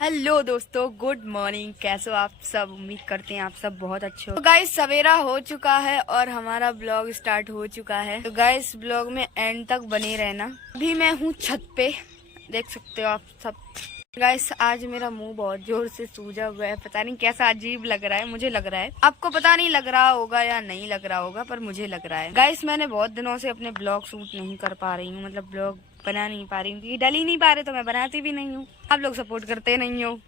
Hello दोस्तों, good morning. कैसे हो आप सब? उम्मीद करते हैं आप सब बहुत अच्छे हो। तो गाइस सवेरा हो चुका है और हमारा ब्लॉग स्टार्ट हो चुका है। तो गाइस ब्लॉग में एंड तक बने रहना। अभी मैं हूँ छत पे, देख सकते हो आप सब। गाइस आज मेरा मुंह बहुत जोर से सूजा हुआ है, पता नहीं कैसा अजीब लग रहा है। मुझे लग रहा है, आपको पता नहीं लग रहा होगा या नहीं लग रहा होगा, पर मुझे लग रहा है। गाइस मैंने बहुत दिनों से अपने ब्लॉग शूट नहीं कर पा रही हूँ, मतलब ब्लॉग बना नहीं पा रही हूँ क्योंकि डल ही नहीं पा रहे, तो मैं बनाती भी नहीं हूँ। आप लोग सपोर्ट करते नहीं हो।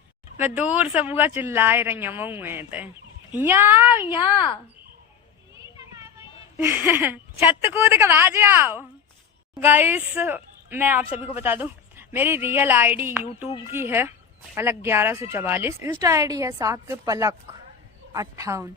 मैं दूर से बुआ चिल्लाए रही हूँ यहाँ छत कूद के भाग जाओ। गाइस मैं आप सभी को बता दूं, मेरी रियल आईडी यूट्यूब की है पलक 1144, इंस्टा आईडी है साक पलक 58।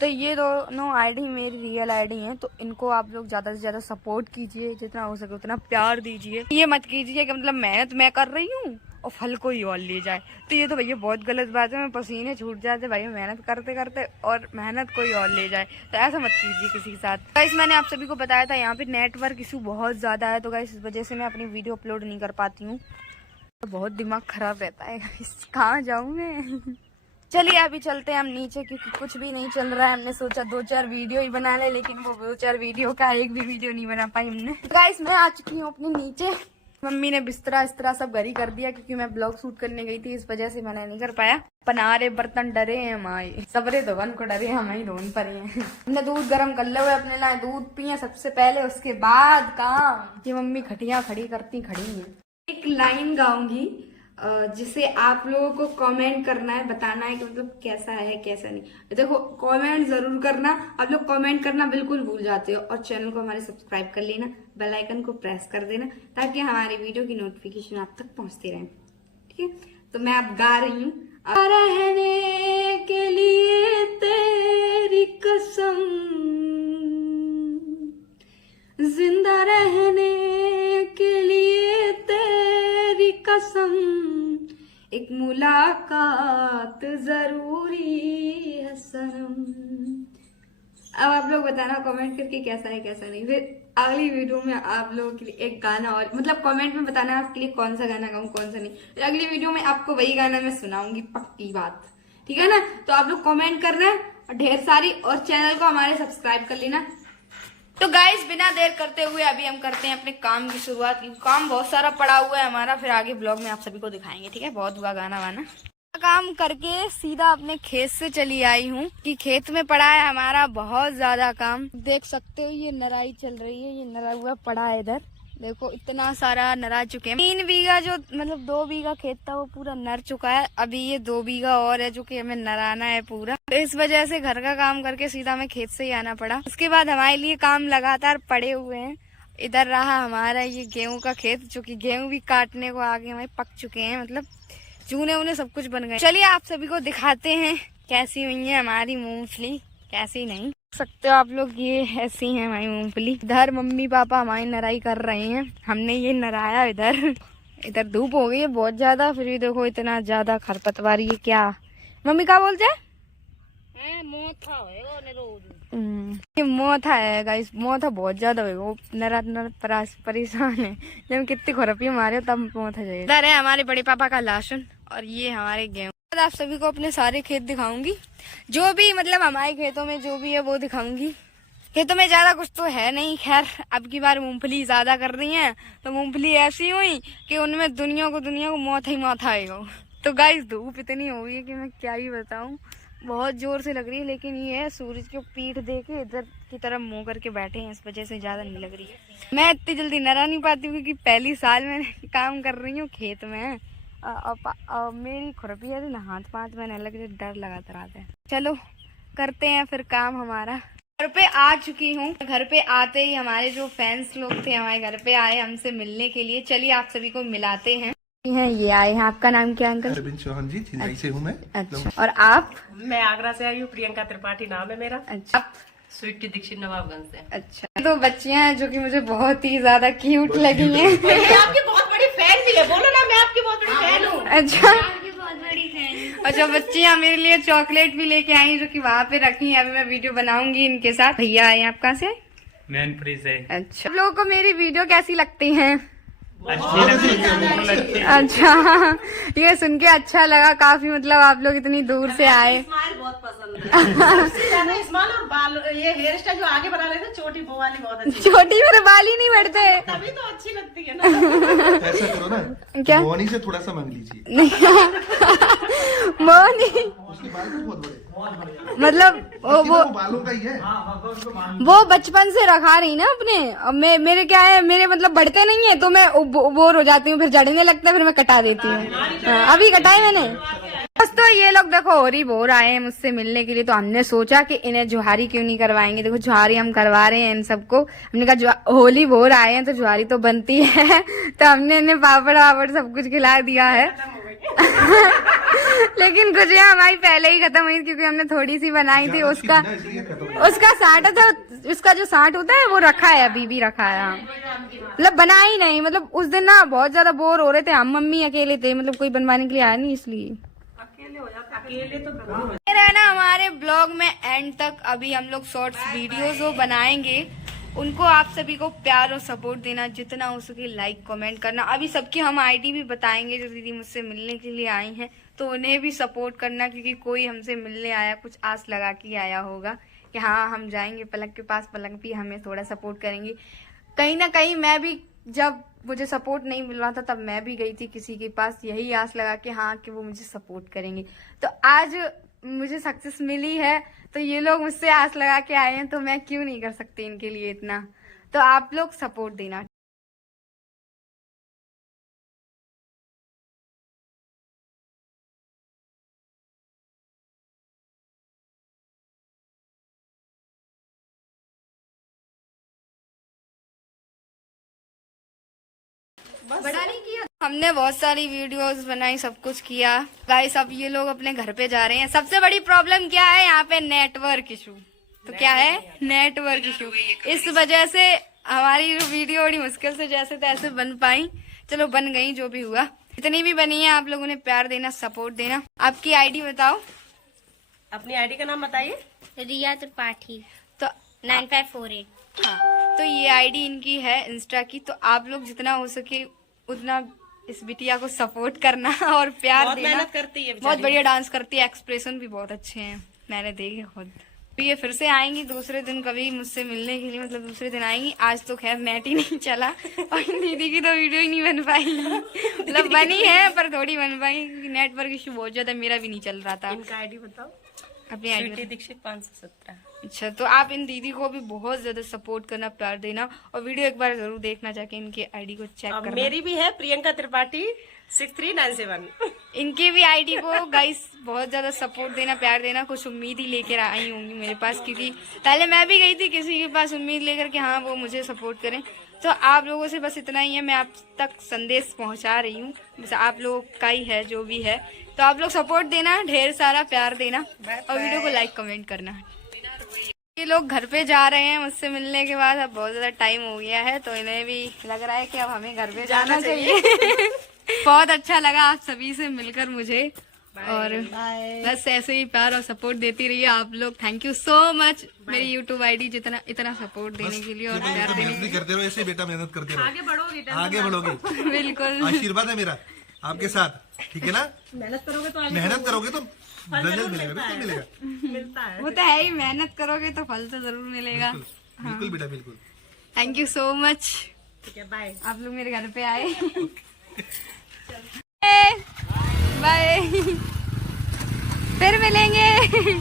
तो ये दोनों आईडी मेरी रियल आईडी हैं। तो इनको आप लोग ज्यादा से ज्यादा सपोर्ट कीजिए, जितना हो सके उतना प्यार दीजिए। ये मत कीजिए कि मतलब मेहनत मैं कर रही हूँ और फल कोई और ले जाए, तो ये तो भैया बहुत गलत बात है। मैं पसीने छूट जाते भैया मेहनत करते करते, और मेहनत कोई और ले जाए, तो ऐसा मत कीजिए किसी के साथ। गाइस मैंने आप सभी को बताया था यहाँ पे नेटवर्क इशू बहुत ज्यादा है, तो गाइस इस वजह से मैं अपनी वीडियो अपलोड नहीं कर पाती हूँ। तो बहुत दिमाग खराब रहता है गाइस, कहाँ जाऊँ मैं। चलिए अभी चलते हैं हम नीचे, क्योंकि कुछ भी नहीं चल रहा है। हमने सोचा 2-4 वीडियो ही बना ले, लेकिन वो 2-4 वीडियो का एक भी वीडियो नहीं बना पाई हमने। गाइस मैं आ चुकी हूँ अपने नीचे। मम्मी ने बिस्तरा इस्तरा सब घर ही कर दिया, क्योंकि मैं ब्लॉग शूट करने गई थी, इस वजह से मैंने नहीं कर पाया। पनारे बर्तन डरे हैं हमारे, सबरे तो बन को डरे हम ही रोन पर हैं। हमने दूध गर्म कर लिया हुआ अपने लाए, दूध पिए सबसे पहले, उसके बाद काम। ये मम्मी खटिया खड़ी करती खड़ी है। एक लाइन गाऊंगी जिसे आप लोगों को कमेंट करना है, बताना है कि मतलब कैसा है कैसा नहीं। देखो कमेंट जरूर करना, आप लोग कमेंट करना बिल्कुल भूल जाते हो। और चैनल को हमारे सब्सक्राइब कर लेना, बेल आइकन को प्रेस कर देना, ताकि हमारी वीडियो की नोटिफिकेशन आप तक पहुंचती रहे। ठीक है, तो मैं अब गा रही हूँ। रहने के लिए तेरी कसम, जिंदा रहने के लिए तेरी कसम, एक मुलाकात जरूरी है सनम। अब आप लोग बताना कमेंट करके कैसा है कैसा नहीं। फिर अगली वीडियो में आप लोगों के लिए एक गाना, और मतलब कमेंट में बताना आपके लिए कौन सा गाना गाऊं कौन सा नहीं। फिर अगली वीडियो में आपको वही गाना मैं सुनाऊंगी, पक्की बात। ठीक है ना? तो आप लोग कमेंट करना और ढेर सारी, और चैनल को हमारे सब्सक्राइब कर लेना। तो गाइस बिना देर करते हुए अभी हम करते हैं अपने काम की शुरुआत। काम बहुत सारा पड़ा हुआ है हमारा, फिर आगे ब्लॉग में आप सभी को दिखाएंगे। ठीक है, बहुत हुआ गाना वाना। काम करके सीधा अपने खेत से चली आई हूँ, कि खेत में पड़ा है हमारा बहुत ज्यादा काम। देख सकते हो ये नराई चल रही है, ये नरा हुआ पड़ा है इधर। देखो इतना सारा नरा चुके हैं। 3 बीघा जो मतलब 2 बीघा खेत था वो पूरा नर चुका है। अभी ये 2 बीघा और है जो कि हमें नराना है पूरा। तो इस वजह से घर का काम करके सीधा हमें खेत से ही आना पड़ा। उसके बाद हमारे लिए काम लगातार पड़े हुए हैं। इधर रहा हमारा ये गेहूं का खेत, जो कि गेहूं भी काटने को आगे हमारे पक चुके हैं, मतलब चूने ऊने सब कुछ बन गए। चलिए आप सभी को दिखाते हैं कैसी हुई है हमारी मूंगफली, कैसी नहीं। सकते हो आप लोग, ये ऐसी है हमारी मूंगफली। इधर मम्मी पापा हमारी नराई कर रहे हैं, हमने ये नराया इधर। इधर धूप हो गई है बहुत ज्यादा, फिर भी देखो इतना ज्यादा खरपतवार। ये क्या मम्मी क्या बोलते हैं? ये मोथा है गाइस, मोथा बहुत ज्यादा है। नरा परेशान है, जब कितनी खुरपी हमारे तब मोथा जाएगा। इधर है हमारे बड़े पापा का लहसुन, और ये हमारे गेहूं। आप सभी को अपने सारे खेत दिखाऊंगी, जो भी मतलब हमारे खेतों में जो भी है वो दिखाऊंगी। खेतों में ज्यादा कुछ तो है नहीं, खैर अब की बार मूंगफली ज्यादा कर रही है, तो मूंगफली ऐसी हुई कि उनमें दुनिया को मौत ही मौत आएगा। तो गाइस धूप इतनी हो गई है कि मैं क्या ही बताऊं, बहुत जोर से लग रही है। लेकिन ये है सूरज की पीठ दे के इधर की तरफ मुंह करके बैठे हैं, इस वजह से ज्यादा नहीं लग रही है। मैं इतनी जल्दी नरा नहीं पाती हूँ, क्योंकि पहली साल में काम कर रही हूँ खेत में। मेरी खुरपी है ना, हाथ पाथ में अलग डर लगाता रहता है। चलो करते हैं फिर काम हमारा। घर पे आ चुकी हूँ। घर पे आते ही हमारे जो फैंस लोग थे हमारे घर पे आए हमसे मिलने के लिए। चलिए आप सभी को मिलाते हैं। ये आए हैं। आपका नाम क्या अंकल? अरविंद चौहान जी, चेन्नई से हूँ मैं। अच्छा, और आप? मैं आगरा से आई हूँ, प्रियंका त्रिपाठी नाम है मेरा। अच्छा, स्वीटी दीक्षित नवाबगंज से। अच्छा, तो बच्चियां हैं जो कि मुझे बहुत ही ज्यादा क्यूट लगी हैं। मैं आपकी बहुत बड़ी फैन भी है, बोलो ना मैं आपकी बहुत बड़ी फैन हूँ। अच्छा, अच्छा, बच्चियां मेरे लिए चॉकलेट भी लेके आई, जो कि वहाँ पे रखी है। अभी मैं वीडियो बनाऊंगी इनके साथ। भैया आए आप कहाँ से? मैनपुरी से। अच्छा, आप लोगों को मेरी वीडियो कैसी लगती है? अच्छी लगती है, बिल्कुल अच्छी। अच्छा, ये सुन के अच्छा लगा काफी, मतलब आप लोग इतनी दूर से आए। स्माइल बहुत पसंद है। सबसे ज्यादा स्माइल और बाल, ये हेयर स्टाइल जो आगे बना रहे थे छोटी वो वाली बहुत अच्छी। छोटी मेरे बाल ही नहीं बढ़ते। तभी तो अच्छी लगती है ना। ऐसा करो ना, क्या? मोनी से थोड़ा सा मांग लीजिए, नहीं मोनी, उसके बाल तो बहुत बड़े, मतलब वो वो बालों का ही है। वो बचपन से रखा रही ना अपने। अब मेरे क्या है, मेरे मतलब बढ़ते नहीं है तो मैं बोर हो जाती हूँ, फिर झड़ने लगता है, फिर मैं कटा देती हूँ। हाँ, अभी कटाई मैंने। बस तो ये लोग देखो और ही बोर आए हैं मुझसे मिलने के लिए, तो हमने सोचा कि इन्हें जुहारी क्यों नहीं करवाएंगे। देखो जुहारी हम करवा रहे हैं इन सबको। हमने कहा होली बोर आए हैं तो जुहारी तो बनती है। तो हमने इन्हें पापड़ वापड़ सब कुछ खिला दिया है। लेकिन गुजिया हमारी पहले ही खत्म हुई क्योंकि हमने थोड़ी सी बनाई थी। उसका साठ था, उसका जो साठ होता है वो रखा है, अभी भी रखा है। मतलब बना ही नहीं, मतलब उस दिन ना बहुत ज्यादा बोर हो रहे थे हम, मम्मी अकेले थे, मतलब कोई बनवाने के लिए आया नहीं, इसलिए अकेले तो रहना हमारे ब्लॉग में एंड तक। अभी हम लोग शॉर्ट्स वीडियोस वो बनाएंगे, उनको आप सभी को प्यार और सपोर्ट देना, जितना हो सके लाइक कमेंट करना। अभी सबकी हम आईडी भी बताएंगे जो दीदी मुझसे मिलने के लिए आई हैं, तो उन्हें भी सपोर्ट करना, क्योंकि कोई हमसे मिलने आया कुछ आस लगा के आया होगा कि हाँ हम जाएंगे पलक के पास, पलक भी हमें थोड़ा सपोर्ट करेंगी। कहीं ना कहीं मैं भी, जब मुझे सपोर्ट नहीं मिल रहा था तब मैं भी गई थी किसी के पास, यही आस लगा कि हाँ कि वो मुझे सपोर्ट करेंगे। तो आज मुझे सक्सेस मिली है, तो ये लोग मुझसे आस लगा के आए हैं, तो मैं क्यों नहीं कर सकती इनके लिए इतना। तो आप लोग सपोर्ट देना। बड़ा नहीं किया, हमने बहुत सारी वीडियोस बनाई, सब कुछ किया। गाइस अब ये लोग अपने घर पे जा रहे हैं। सबसे बड़ी प्रॉब्लम क्या है यहाँ पे, नेटवर्क इशू। तो क्या है, नेटवर्क इशू। इस वजह से हमारी वीडियो बड़ी मुश्किल से जैसे तैसे बन पाई। चलो बन गई, जो भी हुआ। इतनी भी बनी है, आप लोगों ने प्यार देना, सपोर्ट देना। आपकी आईडी बताओ। अपनी आईडी का नाम बताइए। रिया त्रिपाठी तो 9548। हाँ, तो ये आईडी इनकी है इंस्टा की। तो आप लोग जितना हो सके उतना इस बिटिया को सपोर्ट करना और प्यार बहुत देना। मेहनत करती है, बहुत बढ़िया डांस करती है, एक्सप्रेशन भी बहुत अच्छे हैं, मैंने देखे खुद। तो ये फिर से आएंगी दूसरे दिन कभी मुझसे मिलने के लिए, मतलब दूसरे दिन आएंगी। आज तो खैर नेट ही नहीं चला और दीदी की तो वीडियो ही नहीं बन पाई। मतलब बनी है पर थोड़ी बन पाई क्योंकि नेटवर्क इशू बहुत ज्यादा, मेरा भी नहीं चल रहा था। इनका आईडी बताओ। अपनी आईडी स्वीटी दीक्षित 517। अच्छा, तो आप इन दीदी को भी बहुत ज्यादा सपोर्ट करना, प्यार देना और वीडियो एक बार जरूर देखना, जाके इनकी आईडी को चेक करना। मेरी भी है प्रियंका त्रिपाठी 6397। इनकी भी आईडी को गाइस बहुत ज्यादा सपोर्ट देना, प्यार देना। कुछ उम्मीद ही लेकर आई होंगी मेरे पास, क्योंकि पहले मैं भी गई थी किसी के पास उम्मीद लेकर कि हाँ वो मुझे सपोर्ट करें। तो आप लोगों से बस इतना ही है, मैं आप तक संदेश पहुंचा रही हूँ, बस आप लोगों का ही है जो भी है। तो आप लोग सपोर्ट देना, ढेर सारा प्यार देना और वीडियो को लाइक कमेंट करना। ये लोग घर पे जा रहे हैं मुझसे मिलने के बाद। अब बहुत ज्यादा टाइम हो गया है तो इन्हें भी लग रहा है कि अब हमें घर पे जाना चाहिए। बहुत अच्छा लगा आप सभी से मिलकर मुझे, और बस ऐसे ही प्यार और सपोर्ट देती रहिए आप लोग। थैंक यू सो मच मेरी यूट्यूब आईडी जितना इतना सपोर्ट देने के लिए और प्यार देने मेहनत भी करते रहो, ऐसे बेटा मेहनत करते रहो, आगे बढ़ोगी, आगे बढ़ोगे। के लिए। बिल्कुल, आशीर्वाद है मेरा आपके साथ, ठीक है ना। मेहनत करोगे तो आगे मेहनत करोगे तो रिजल्ट मिलेगा, बिल्कुल मिलेगा, मिलता है। वो तो है ही, मेहनत करोगे तो फल तो जरूर मिलेगा। बिल्कुल बेटा बिल्कुल। थैंक यू सो मच, ठीक है, बाय। आप लोग मेरे घर पे आए। बाय, फिर मिलेंगे।